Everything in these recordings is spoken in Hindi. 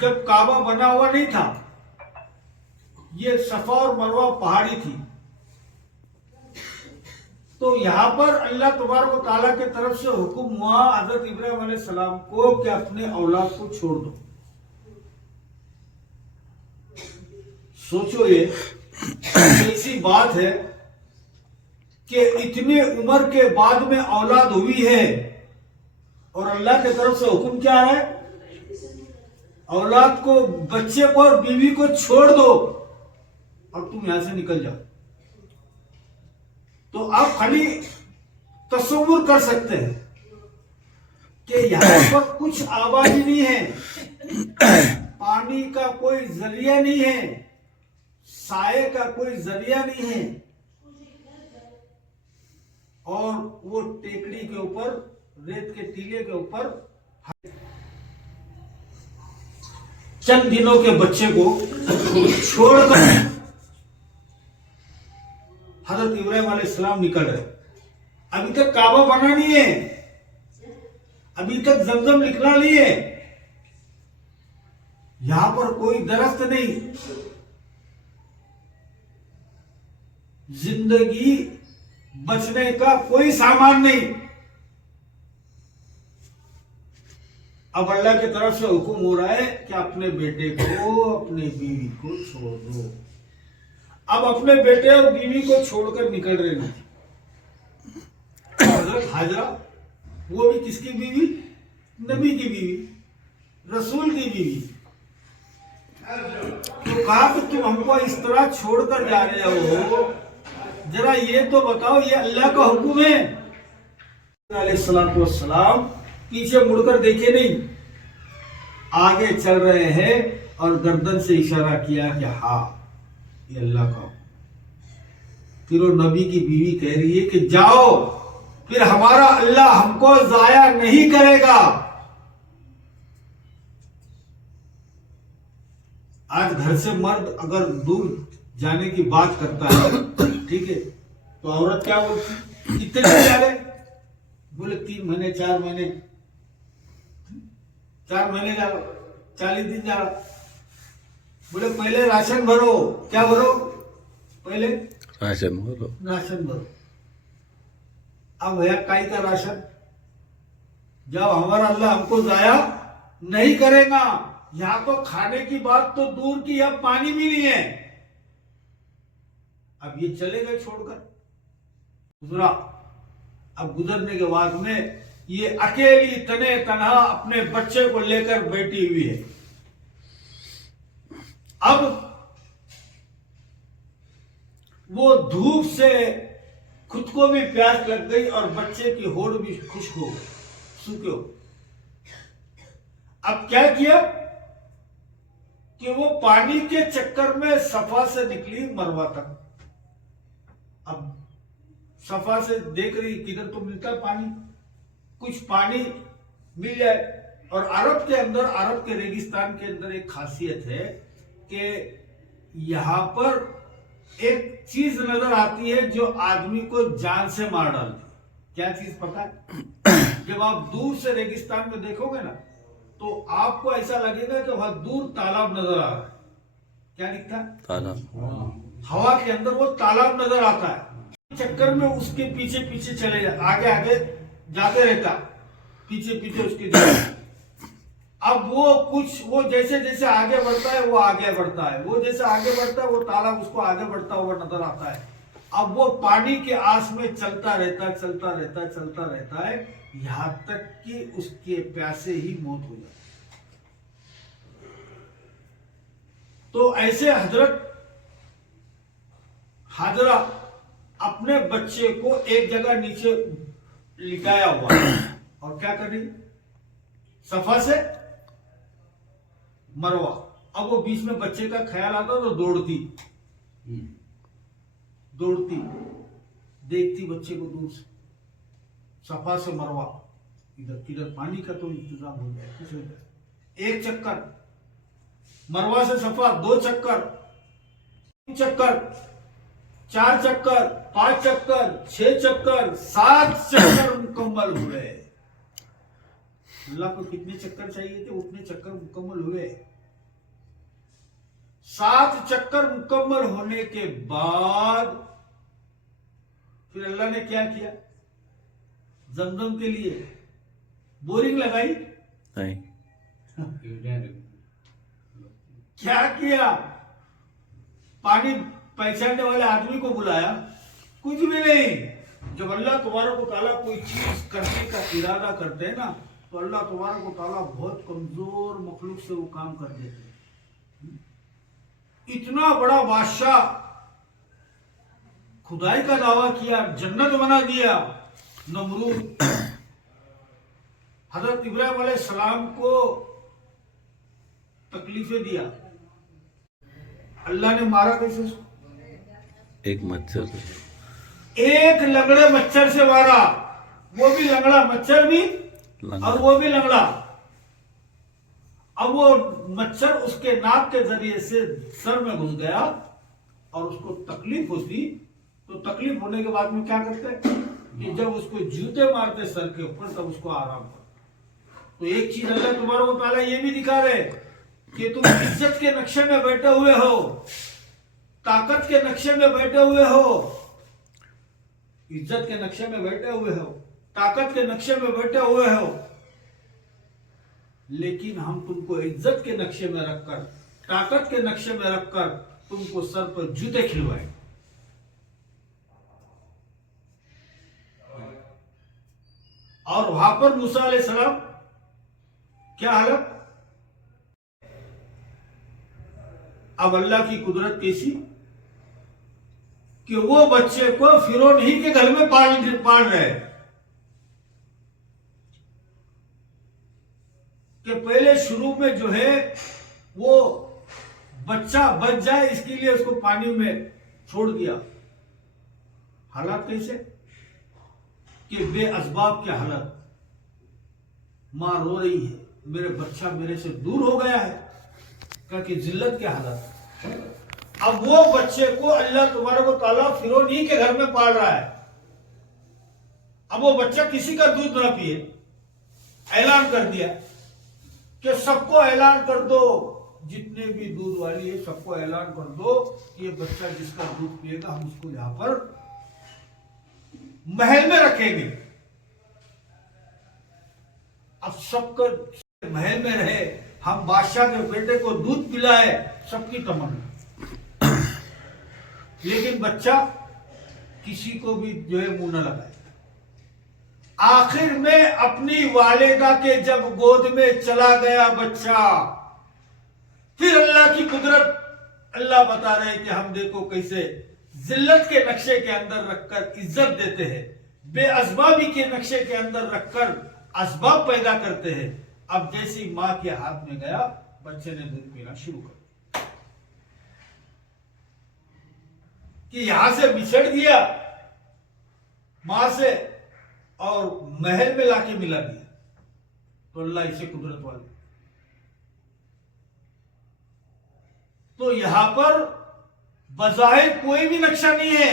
जब काबा बना हुआ नहीं था, ये सफा और मरवा पहाड़ी थी, तो यहां पर अल्लाह तबारक व तआला के तरफ से हुक्म हुआ हजरत इब्राहिम अलैहिस्सलाम को कि अपने औलाद को छोड़ दो। सोचो, ये ऐसी बात है कि इतने उम्र के बाद में औलाद हुई है और अल्लाह की तरफ से हुक्म क्या है, औलाद को, बच्चे को और बीवी को छोड़ दो और तुम यहां से निकल जाओ। तो आप खाली तस्वीर कर सकते हैं कि यहां पर कुछ आबादी नहीं है, पानी का कोई जरिया नहीं है, साये का कोई जरिया नहीं है, और वो टेकड़ी के ऊपर, रेत के टीले के ऊपर चंद दिनों के बच्चे को छोड़कर हजरत इब्राहिम अलैहिस्सलाम निकल रहे। अभी तक काबा बना नहीं है, अभी तक जमजम निकला नहीं है, यहां पर कोई दरख्त नहीं, जिंदगी बचने का कोई सामान नहीं। अब अल्लाह की तरफ से हुक्म हो रहा है कि अपने बेटे को, अपने बीवी को छोड़ दो। अब अपने बेटे और बीवी को छोड़कर निकल रहे हैं। हजरत हाजरा, वो भी किसकी बीवी? नबी की बीवी, रसूल की बीवी। तो कहा कि तुम हमको इस तरह छोड़कर जा रहे हो, जरा ये तो बताओ, ये अल्लाह का हुक्म है। अलैहिस्सलाम पीछे मुड़कर देखे नहीं, आगे चल रहे हैं और गर्दन से इशारा किया कि हाँ, ये अल्लाह का। फिर वो नबी की बीवी कह रही है कि जाओ, फिर हमारा अल्लाह हमको जाया नहीं करेगा। आज घर से मर्द अगर दूर जाने की बात करता है, ठीक है, तो औरत क्या बोलती? कितने दिन जा रहे? बोले 3 महीने, 4 महीने, 4 महीने जा रहा, 40 दिन जा रहा। बोले पहले राशन भरो। क्या भरो? पहले राशन भरो। राशन भरो। अब भैया काई का राशन? जब हमारा अल्लाह हमको जाया नहीं करेगा, यहां तो खाने की बात तो दूर की, अब पानी भी नहीं है। अब ये चले गए छोड़कर, गुजरा। अब गुजरने के बाद में ये अकेली तने तनहा अपने बच्चे को लेकर बैठी हुई है। अब वो धूप से खुद को भी प्यास लग गई और बच्चे की होड़ भी खुश्क हो गई, सूखे हो। अब क्या किया कि वो पानी के चक्कर में सफा से निकली मरवा तक। अब सफा से देख रही किधर तो मिलता पानी, कुछ पानी मिल जाए। और अरब के अंदर, अरब के रेगिस्तान के अंदर एक खासियत है कि यहां पर एक चीज नजर आती है जो आदमी को जान से मार डालती है। क्या चीज पता है? जब आप दूर से रेगिस्तान में देखोगे ना, तो आपको ऐसा लगेगा कि वहां दूर तालाब नजर आ रहा है। क्या दिखता है? तालाब। हवा के अंदर वो तालाब नजर आता है। चक्कर में उसके पीछे पीछे चले जाते, आगे आगे जाते रहता, पीछे पीछे उसके जाते। अब वो जैसे जैसे आगे बढ़ता है, वो आगे बढ़ता है, वो जैसे आगे बढ़ता है, वो तालाब उसको आगे बढ़ता हुआ नजर आता है। अब वो पानी के आस में चलता रहता, चलता रहता, चलता रहता है, यहां तक कि उसके प्यासे ही मौत हो जाती। तो ऐसे हजरत हाजरा अपने बच्चे को एक जगह नीचे लिटाया हुआ और क्या कर रही? सफा से मरवा। अब वो बीच में बच्चे का ख्याल आता तो दौड़ती दौड़ती, देखती बच्चे को दूर से, सफा से मरवा, इधर किधर पानी का तो इंतजाम हो गया, कुछ हो गया। एक चक्कर मरवा से सफा, 2 चक्कर, 3 चक्कर, 4 चक्कर, 5 चक्कर, 6 चक्कर, 7 चक्कर मुकम्मल हुए। अल्लाह को कितने चक्कर चाहिए थे? उतने चक्कर मुकम्मल हुए। 7 चक्कर मुकम्मल होने के बाद फिर अल्लाह ने क्या किया? जमजम के लिए बोरिंग लगाई। नहीं। क्या किया? पानी पहचानने वाले आदमी को बुलाया? कुछ भी नहीं। जब अल्लाह तबारक व तआला कोई चीज करने का इरादा करते हैं ना, तो अल्लाह तबारक व तआला बहुत कमजोर मखलूक से वो काम कर देते हैं। इतना बड़ा बादशाह खुदाई का दावा किया, जन्नत बना दिया नमरूद। हजरत इब्राहिम अलैहिस्सलाम को तकलीफें दिया, अल्लाह ने मारा कैसे उसको? एक मच्छर। एक लंगड़े मच्छर से मारा, वो भी लंगड़ा, मच्छर भी और वो भी लंगड़ा। अब वो मच्छर उसके नाक के जरिए से सर में घुस गया और उसको तकलीफ होती, तो तकलीफ होने के बाद में क्या करते कि जब उसको जूते मारते सर के ऊपर तब उसको आराम पड़ता। तो एक चीज अल्लाह तुम्हारा ताला ये भी दिखा रहे कि तुम इज्जत के नक्शे में बैठे हुए हो, ताकत के नक्शे में बैठे हुए हो, इज्जत के नक्शे में बैठे हुए हो, ताकत के नक्शे में बैठे हुए हो, लेकिन हम तुमको इज्जत के नक्शे में रखकर, ताकत के नक्शे में रखकर तुमको सर पर जूते खिलवाए। और वहां पर मूसा अलैहिस्सलाम क्या हालत? अब अल्लाह की कुदरत कैसी कि वो बच्चे को फिरौन ही के घर में पाल रहे हैं। कि पहले शुरू में जो है वो बच्चा बच जाए इसके लिए उसको पानी में छोड़ दिया। हालात कैसे कि बेअसबाब के हालत, मां रो रही है, मेरे बच्चा मेरे से दूर हो गया है, क्योंकि जिल्लत के हालत। अब वो बच्चे को अल्लाह तबारक व तआला फिरौन ही के घर में पाल रहा है। अब वो बच्चा किसी का दूध ना पिए, ऐलान कर दिया कि सबको ऐलान कर दो, जितने भी दूध वाली है सबको ऐलान कर दो, ये बच्चा जिसका दूध पिएगा हम उसको यहां पर महल में रखेंगे। अब सबको महल में रहे, हम बादशाह के बेटे को दूध पिलाए, सबकी तमन्ना। लेकिन बच्चा किसी को भी जो है मुंह न लगाए। आखिर में अपनी वालिदा के जब गोद में चला गया बच्चा, फिर अल्लाह की कुदरत, अल्लाह बता रहे कि हम देखो कैसे जिल्लत के नक्शे के अंदर रखकर इज्जत देते हैं, बेअसबाबी के नक्शे के अंदर रखकर असबाब पैदा करते हैं। अब जैसी मां के हाथ में गया, बच्चे ने दूध पीना शुरू कर दिया। कि यहां से बिछड़ दिया मां से और महल में लाके मिला दिया, तो अल्लाह इसे कुदरत वाले। तो यहां पर बज़ाहिर कोई भी नक्शा नहीं है,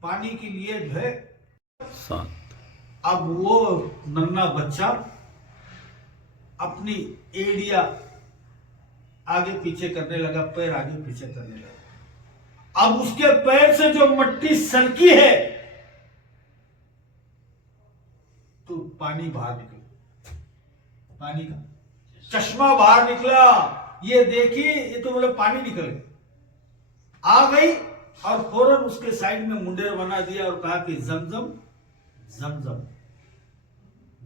पानी के लिए जो है 7। अब वो नन्हा बच्चा अपनी एड़िया आगे पीछे करने लगा, पैर आगे पीछे करने लगा। अब उसके पैर से जो मट्टी सरकी है तो पानी बाहर निकला, पानी का चश्मा बाहर निकला। ये देखिए, ये तो बोले पानी निकल गया, आ गई और फौरन उसके साइड में मुंडेर बना दिया और कहा कि जमजम जमजम,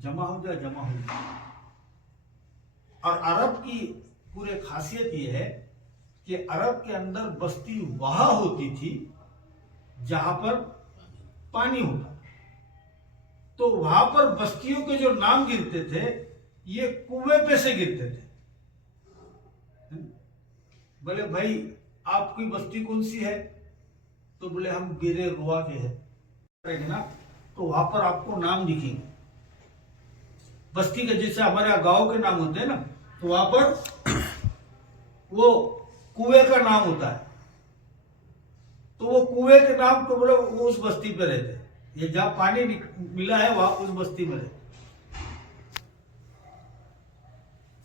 जमा हो जा, जमा हो जा। और अरब की पूरे खासियत यह है कि अरब के अंदर बस्ती वहां होती थी जहां पर पानी होता, तो वहां पर बस्तियों के जो नाम गिरते थे ये कुएं पे से गिरते थे। बोले भाई आपकी बस्ती कौन सी है? तो बोले हम गिरे रुआ के हैं ना, तो वहां पर आपको नाम दिखेंगे बस्ती के, जैसे हमारे गांव के नाम होते हैं ना, तो वहां पर वो कुएं का नाम होता है। तो वो कुएं के नाम तो बोले वो उस बस्ती पे रहते, ये जहां पानी मिला है वहां उस बस्ती में रहते।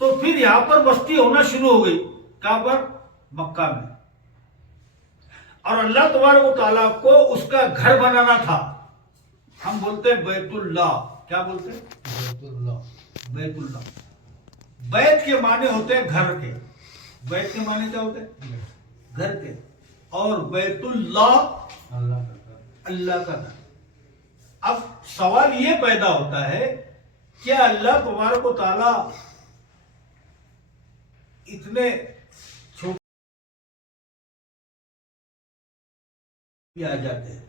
तो फिर यहां पर बस्ती होना शुरू हो गई। कहां पर? मक्का में। और अल्लाह तबारक व तआला को उसका घर बनाना था। हम बोलते हैं बैतुल्लाह। क्या बोलते हैं? बैतुल्लाह। बैतुल्लाह। बैत के माने होते हैं घर के। बैत के माने क्या होते हैं? घर के। और बैतुल्लाह अल्लाह का घर। अब सवाल ये पैदा होता है, क्या अल्लाह तबारक व तआला इतने छोटे आ जाते हैं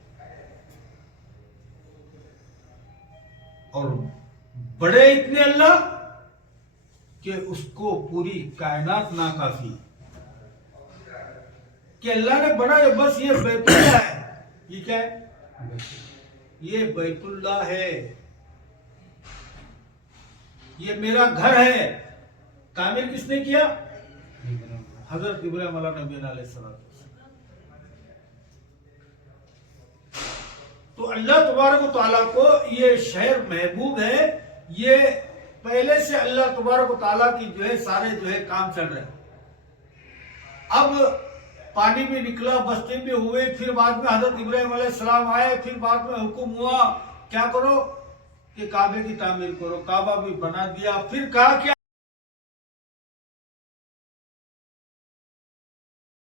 और बड़े इतने अल्लाह कि उसको पूरी कायनात ना काफी, कि अल्लाह ने बनाया बस ये बैतुल्लाह है। ये क्या है? ये बैतुल्लाह है, ये मेरा घर है। तामीर किसने किया? हजरत इब्राहिम अलैहिस्सलाम। तो अल्लाह तबारक व तआला को ये शहर महबूब है। ये पहले से अल्लाह तबारक व तआला की जो है सारे जो है काम चल रहे हैं। अब पानी भी निकला, बस्ती भी हुए, फिर बाद में हजरत इब्राहिम अलैहिस्सलाम आए, फिर बाद में हुक्म हुआ क्या करो कि काबे की तामीर करो। काबा भी बना दिया। फिर कहा क्या?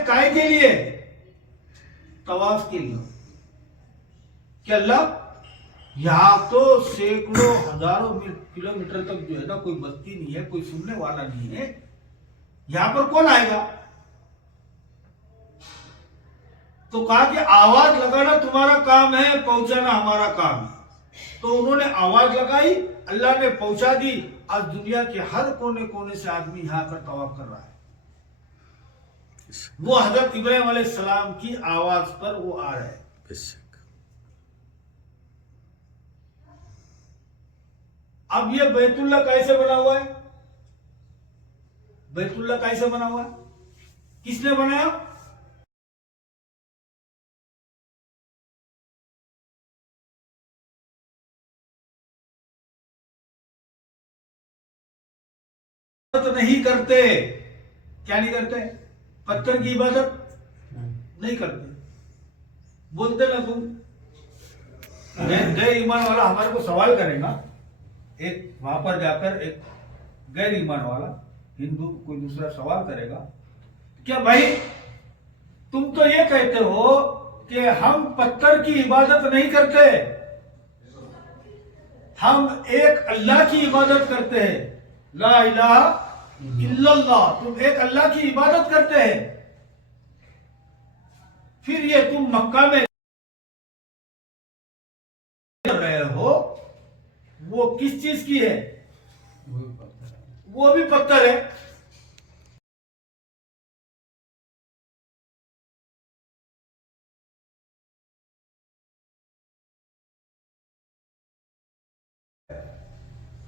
काहे के लिए? तवाफ के लिए। कि अल्लाह यहां तो सैकड़ों हजारों किलोमीटर तक जो है ना कोई बस्ती नहीं है, कोई सुनने वाला नहीं है, यहां पर कौन आएगा? तो कहा कि आवाज लगाना तुम्हारा काम है, पहुंचाना हमारा काम है। तो उन्होंने आवाज लगाई, अल्लाह ने पहुंचा दी। आज दुनिया के हर कोने कोने से आदमी यहां कर तवाफ कर रहा है। वो हजरत इब्राहिम अलैहिस्सलाम की आवाज पर वो आ रहे हैं। अब ये बैतुल्लाह कैसे बना हुआ है? बैतुल्लाह कैसे बना हुआ है? किसने बनाया? तो नहीं करते। क्या नहीं करते? पत्थर की इबादत नहीं करते। बोलते ना तुम गैर ईमान वाला हमारे को सवाल करेगा, एक वहां पर जाकर एक गैर ईमान वाला हिंदू कोई दूसरा सवाल करेगा, क्या भाई तुम तो ये कहते हो कि हम पत्थर की इबादत नहीं करते, हम एक अल्लाह की इबादत करते हैं, ला इलाहा इल्लल्लाह। तुम एक अल्लाह की इबादत करते हैं, फिर ये तुम मक्का में रहे हो, वो किस चीज की है? वो भी पत्थर है।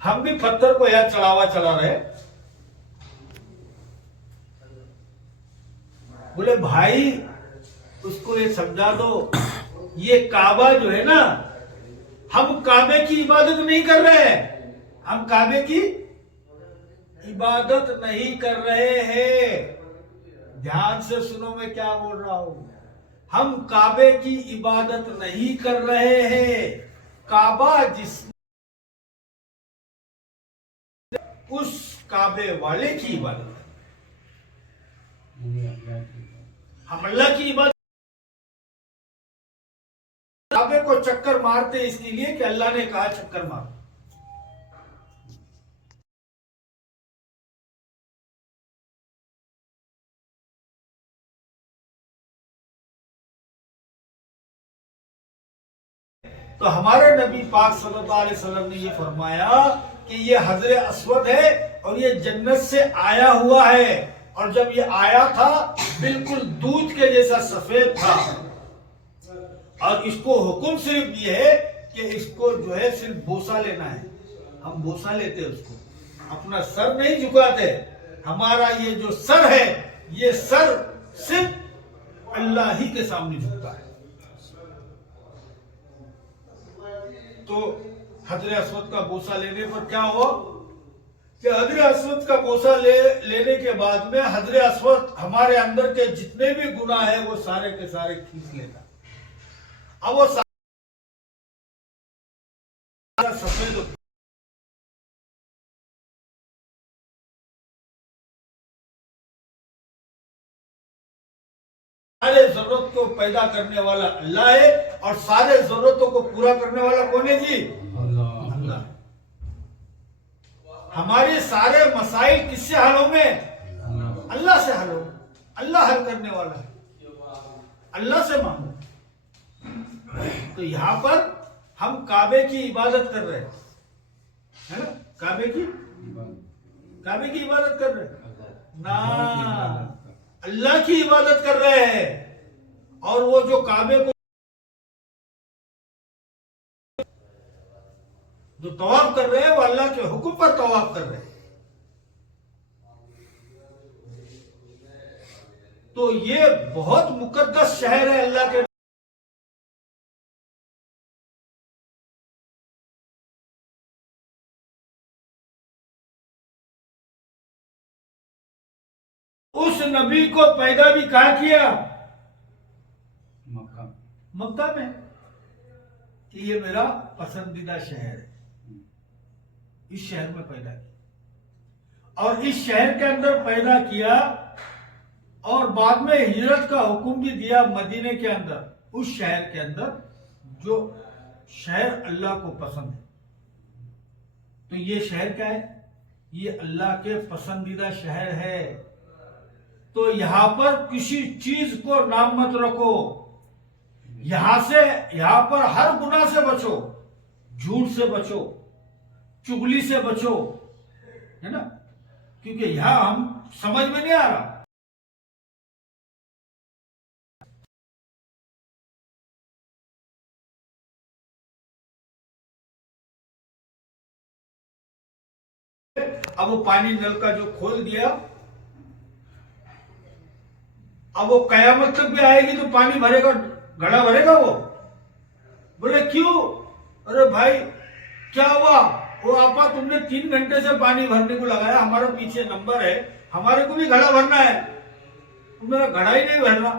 हम भी पत्थर को यहां चढ़ा रहे। बोले भाई उसको ये समझा दो, ये काबा जो है ना, हम काबे की इबादत नहीं कर रहे हैं, हम काबे की इबादत नहीं कर रहे हैं। ध्यान से सुनो मैं क्या बोल रहा हूं। हम काबे की इबादत नहीं कर रहे हैं। काबा जिस उस काबे वाले की इबादत है, हम अल्लाह की इबादत। काबे को चक्कर मारते इसके लिए कि अल्लाह ने कहा चक्कर मार। तो हमारे नबी पाक सल्लल्लाहु अलैहि वसल्लम ने ये फरमाया कि ये हजरे अस्वद है और ये जन्नत से आया हुआ है, और जब ये आया था बिल्कुल दूध के जैसा सफेद था, और इसको हुक्म सिर्फ ये है कि इसको जो है सिर्फ बोसा लेना है। हम बोसा लेते हैं उसको, अपना सर नहीं झुकाते। हमारा ये जो सर है, ये सर सिर्फ अल्लाह ही के सामने झुकता है। तो हजरे अस्वद का बोसा लेने पर क्या हुआ? कि हजरे अस्वद का बोसा लेने के बाद में हजरे अस्वद हमारे अंदर के जितने भी गुनाह है वो सारे के सारे खींच लेता। अब वो सफेद सारे जरूरत को पैदा करने वाला अल्लाह है और सारे जरूरतों को पूरा करने वाला कौन है जी? अल्लाह। हमारे सारे मसाइल किससे हल होंगे? अल्लाह से हल होंगे। अल्लाह हल करने वाला है, अल्लाह से मांगो। तो यहां पर हम काबे की इबादत कर रहे हैं, है ना? काबे की इबादत कर रहे हैं ना, अल्लाह की इबादत कर रहे हैं। और वो जो काबे को जो तवाफ कर रहे हैं वो अल्लाह के हुक्म पर तवाफ कर रहे हैं। तो ये बहुत मुकद्दस शहर है अल्लाह के। उस नबी को पैदा भी कहा किया? मक्का में। कि ये मेरा पसंदीदा शहर है, इस शहर में पैदा किया और इस शहर के अंदर पैदा किया और बाद में हिजरत का हुक्म भी दिया मदीने के अंदर, उस शहर के अंदर जो शहर अल्लाह को पसंद है। तो ये शहर क्या है? ये अल्लाह के पसंदीदा शहर है। तो यहां पर किसी चीज को नाम मत रखो, यहां पर हर गुनाह से बचो, झूठ से बचो, चुगली से बचो, है ना? क्योंकि यहां हम समझ में नहीं आ रहा। अब वो पानी नल का जो खोल दिया, अब वो कयामत तक भी आएगी तो पानी भरेगा, घड़ा भरेगा वो। बोले क्यों? अरे भाई क्या हुआ? वो आपा तुमने 3 घंटे से पानी भरने को लगाया, हमारा पीछे नंबर है, हमारे को भी घड़ा भरना है, तुम्हारा घड़ा ही नहीं भर रहा,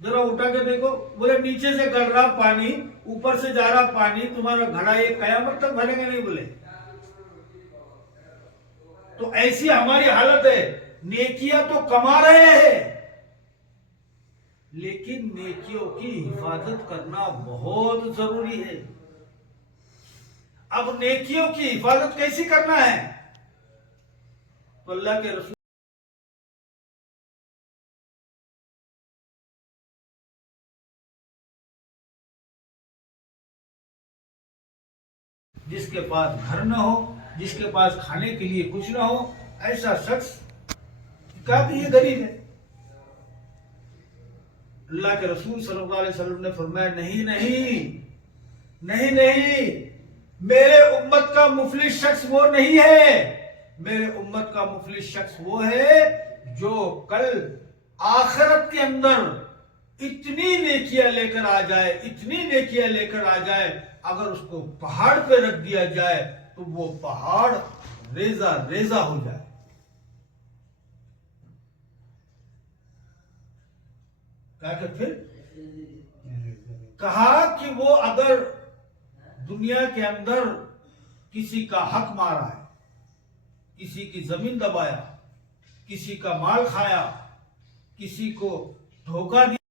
जरा उठा के देखो। बोले नीचे से गड़ रहा पानी, ऊपर से जा रहा पानी, तुम्हारा घड़ा ये कयामत तक भरेगा नहीं। बोले तो ऐसी हमारी हालत है। नेकियां तो कमा रहे हैं, लेकिन नेकियों की हिफाजत करना बहुत जरूरी है। अब नेकियों की हिफाजत कैसे करना है? तो अल्लाह के रसूल जिसके पास घर न हो, जिसके पास खाने के लिए कुछ न हो, ऐसा शख्स कहा कि ये गरीब है। अल्लाह के रसूल सल्लल्लाहु अलैहि वसल्लम ने फरमाया नहीं नहीं नहीं नहीं, मेरे उम्मत का मुफलिस शख्स वो नहीं है। मेरे उम्मत का मुफलिस शख्स वो है जो कल आखिरत के अंदर इतनी नेकियां लेकर आ जाए, इतनी नेकियां लेकर आ जाए, अगर उसको पहाड़ पे रख दिया जाए तो वो पहाड़ रेजा रेजा हो जाए। क्या फिर कहा कि वो अगर दुनिया के अंदर किसी का हक मारा है, किसी की जमीन दबाया, किसी का माल खाया, किसी को धोखा दिया,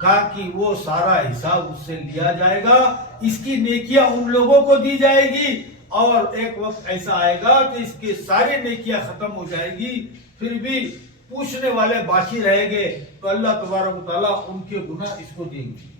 कहा कि वो सारा हिसाब उससे लिया जाएगा, इसकी नेकियां उन लोगों को दी जाएगी और एक वक्त ऐसा आएगा कि इसकी सारी नेकियां खत्म हो जाएगी, फिर भी पूछने वाले बाकी रहेंगे, तो अल्लाह तबारक व तआला उनके गुनाह इसको देंगे।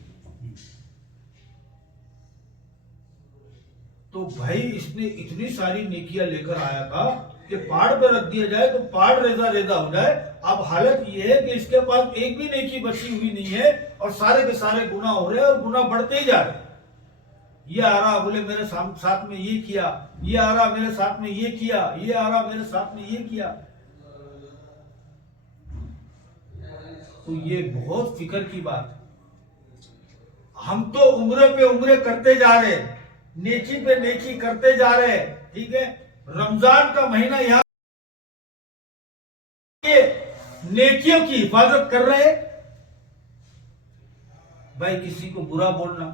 तो भाई इसने इतनी सारी नेकियां लेकर आया था कि पहाड़ पर रख दिया जाए तो पहाड़ रेजा रेजा हो जाए। अब हालत यह है कि इसके पास एक भी नेकी बची हुई नहीं है और सारे के सारे गुनाह हो रहे हैं और गुनाह बढ़ते ही जा रहे। ये आ रहा, बोले मेरे साथ में ये किया, ये आ रहा मेरे साथ में ये किया, ये आ रहा मेरे साथ में ये किया। तो ये बहुत फिक्र की बात है। हम तो उम्रे पे उम्रे करते जा रहे हैं, नेकी पे नेकी करते जा रहे हैं, ठीक है। रमजान का महीना यहाँ नेकियों की हिफाजत कर रहे हैं। भाई किसी को बुरा बोलना,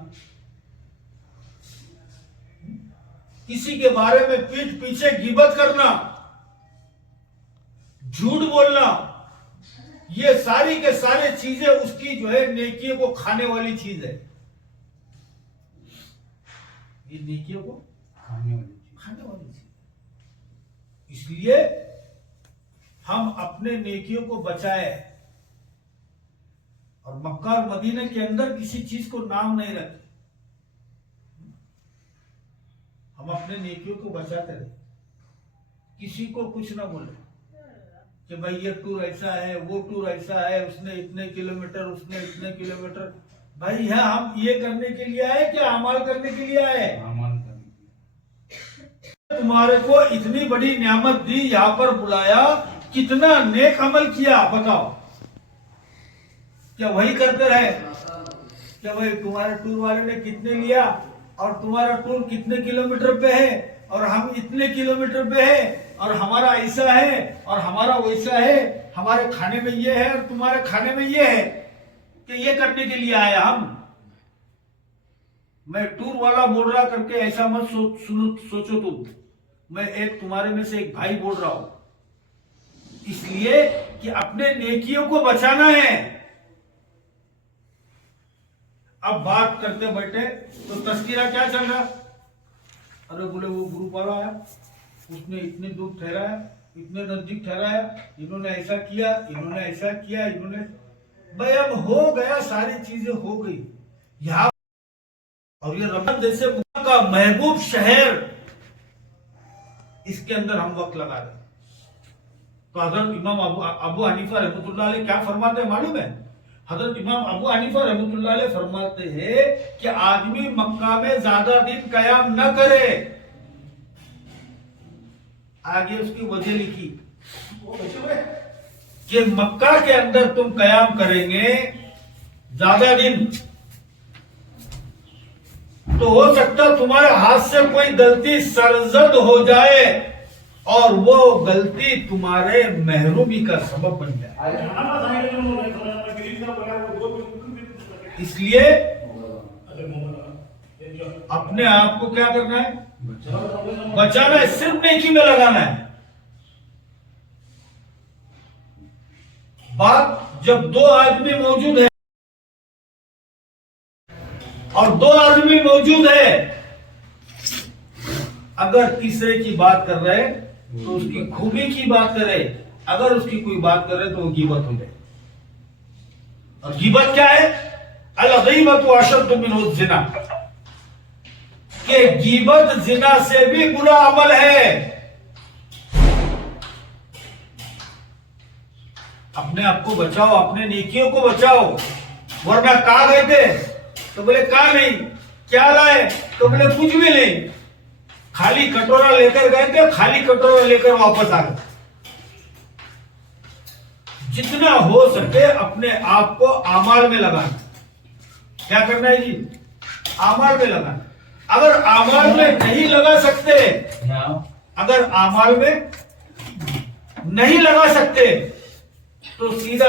किसी के बारे में पीठ पीछे गिबत करना, झूठ बोलना, ये सारी के सारे चीजें उसकी जो है नेकियों को खाने वाली चीज है। ये नेकियों को खाने वाली चीज। इसलिए हम अपने नेकियों को बचाए और मक्का और मदीने के अंदर किसी चीज को नाम नहीं रखे। हम अपने नेकियों को बचाते रहे, किसी को कुछ ना बोले कि भाई ये टूर ऐसा है, वो टूर ऐसा है, उसने इतने किलोमीटर, उसने इतने किलोमीटर। भाई यह हम ये करने के लिए आए क्या अमाल करने के लिए आए? तुम्हारे को इतनी बड़ी नियामत दी, यहाँ पर बुलाया, कितना नेक अमल किया बताओ। क्या वही करते रहे? क्या भाई तुम्हारे टूर वाले ने कितने लिया और तुम्हारा टूर कितने किलोमीटर पे है और हम इतने किलोमीटर पे है और हमारा ऐसा है और हमारा वैसा है, हमारे खाने में ये है और तुम्हारे खाने में ये है, कि ये करने के लिए आया हम। मैं टूर वाला बोल रहा करके ऐसा मत सोचो तुम। मैं एक तुम्हारे में से एक भाई बोल रहा हूं, इसलिए कि अपने नेकियों को बचाना है। अब बात करते बैठे तो तस्कीरा क्या चल रहा? अरे बोले वो ग्रुप वाला आया, उसने इतने दूर ठहराया, इतने नजदीक ठहराया, इन्होंने ऐसा किया, इन्होंने ऐसा किया, इन्होंने। भाई अब हो गया, सारी चीजें हो गई यहाँ। और ये रमजान जैसे का महबूब शहर, इसके अंदर हम वक्त लगा रहे। तो हजरत इमाम अबू हनीफा रहमतुल्लाह अलैह क्या फरमाते हैं मालूम है? हजरत इमाम अबू हनीफा रहमतुल्लाह अलैह फरमाते हैं कि आदमी मक्का में ज्यादा दिन कयाम न करे। आगे उसकी वजह लिखी कि मक्का के अंदर तुम कयाम करेंगे ज्यादा दिन, तो हो सकता तुम्हारे हाथ से कोई गलती सरजद हो जाए और वो गलती तुम्हारे महरूमी का सबब बन जाए। इसलिए अपने आप को क्या करना है? बचाना है, सिर्फ नेकी में लगाना है। बात जब दो आदमी मौजूद है और दो आदमी मौजूद है, अगर तीसरे की बात कर रहे तो उसकी खूबी की बात करे, अगर उसकी कोई बात कर रहे तो वो गीबत हो जाए। और गीबत क्या है? अल-गीबत अशद्दु मिन ज़िना, कि गीबत जिना से भी बुरा अमल है। अपने आप को बचाओ, अपने नेकियों को बचाओ, वरना कहा गए थे तो बोले कहा नहीं, क्या लाए तो बोले कुछ भी नहीं, खाली कटोरा लेकर गए थे, खाली कटोरा लेकर वापस आ गए। जितना हो सके अपने आप को आमाल में लगाना। क्या करना है जी? आमाल में लगाना। अगर आमाल में नहीं लगा सकते, अगर आमाल में नहीं लगा सकते तो सीधा